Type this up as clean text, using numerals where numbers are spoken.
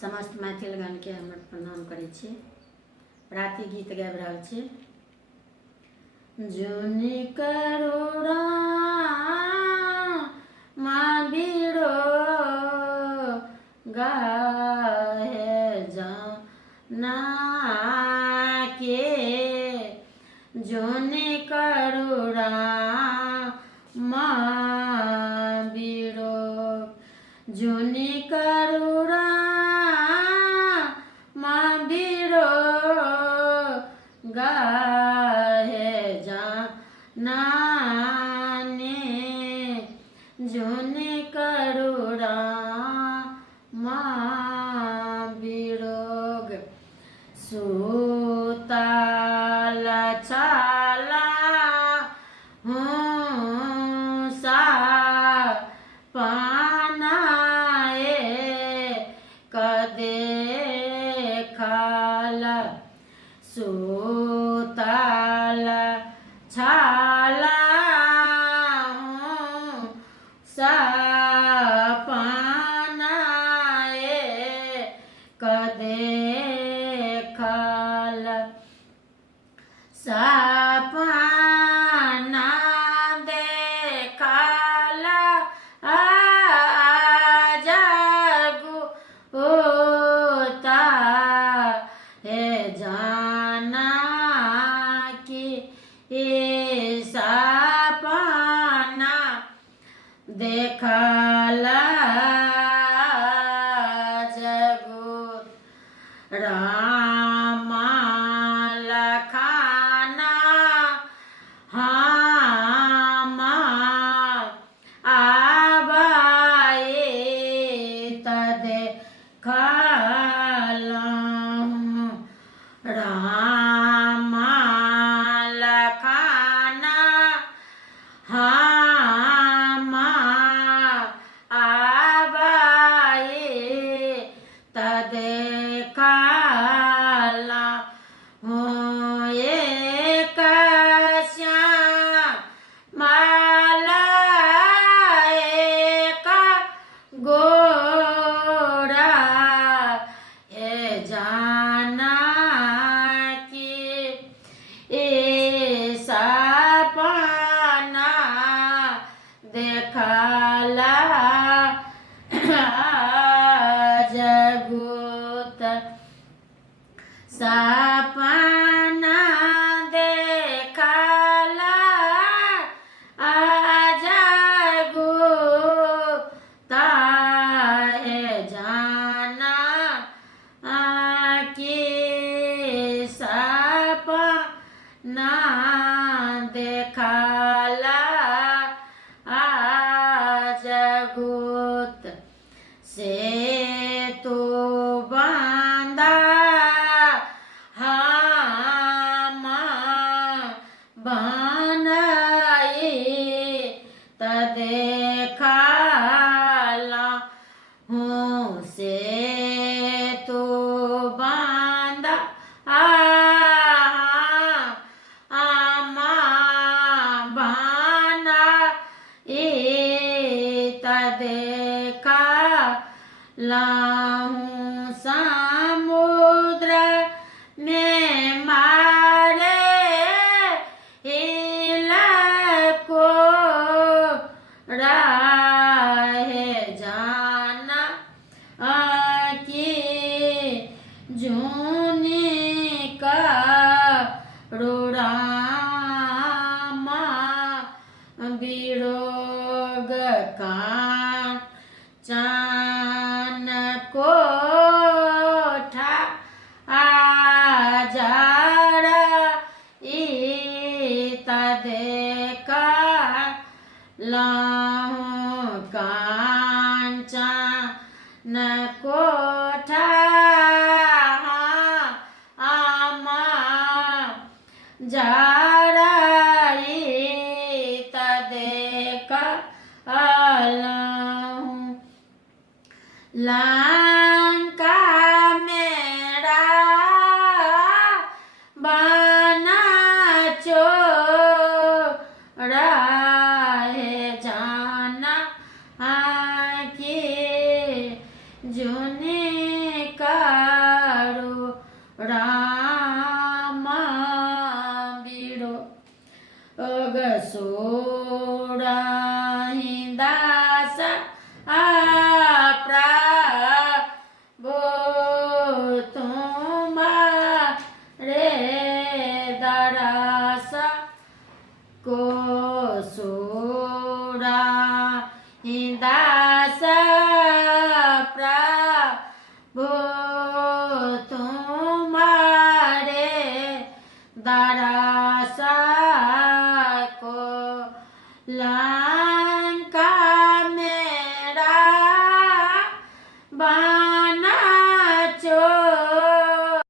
समस्त मैथिलगण के हमर प्रणाम करै छी। राति गीत गाबि रहल छी। जुनि करोड़ा माबिरो गाहे जाना के जुनि करोड़ा माबिरो जुनि करोड़ा माबिरो गाहे जाना ने जुनि करोड़ा माबिरोग सुताल छाला हूँ सा पानाए कदे खाला सुताल छाला हूँ सा पानाए कदे खाला सपना देखला जगु होता है जाना कि ये सपना देखला जगु रामा लखाना हामा आबाए तदे खालम रामा लखाना हामा आबाए तदे खाला हो एक माला एक गोरा है जाना कि ए सपना देखला जगुत सपना देखला जगुता है जाना कि सपना देखला जगुत से तो बांधा हामा बनाए तदे खाला हूँ से तो बांधा आमा बना तदे लाहूं समुद्र में मारे हिला को राहे जाना कि जुनि का रोड़ामा बिरोग कान चान कोठा आजारा तदे लाहूं कांचन कोठा आमा जारा तदे लाहूं लंका मेरा बना चोरा है जाना कि जुने सुरा दास प्रभु तुम्हारे दरस